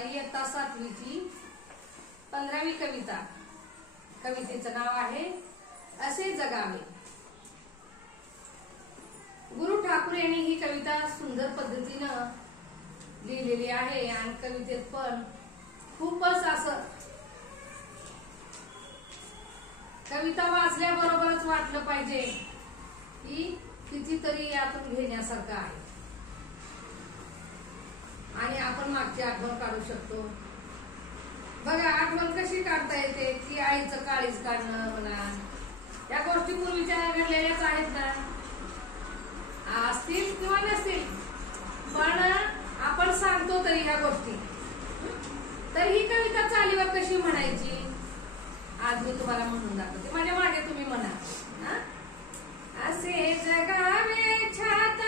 इयत्ता 7वीची 15वी कविता. कवितेचं नाव आहे असे जगावे. गुरु ठाकूर यांनी ही कविता सुंदर पद्धतीनं लिहिलेली आहे आणि कवितेत पण खूपच असं कविता वाचल्याबरोबरच वाटलं पाहिजे की कितीतरी यातून घेण्यासारखं आहे आणि आपण मागची आठवण काढू शकतो. बघा, आठवण कशी काढता येते की आईचं काळीज काढणं म्हणा, या गोष्टी पूर्वीच्या घडलेल्याच आहेत ना, असतील किंवा नसतील, पण आपण सांगतो तरी ह्या गोष्टी. तर ही कविता चालीवर कशी म्हणायची आज मी तुम्हाला म्हणून दाखवते. माझ्या मागे तुम्ही म्हणा. असे जगावे छात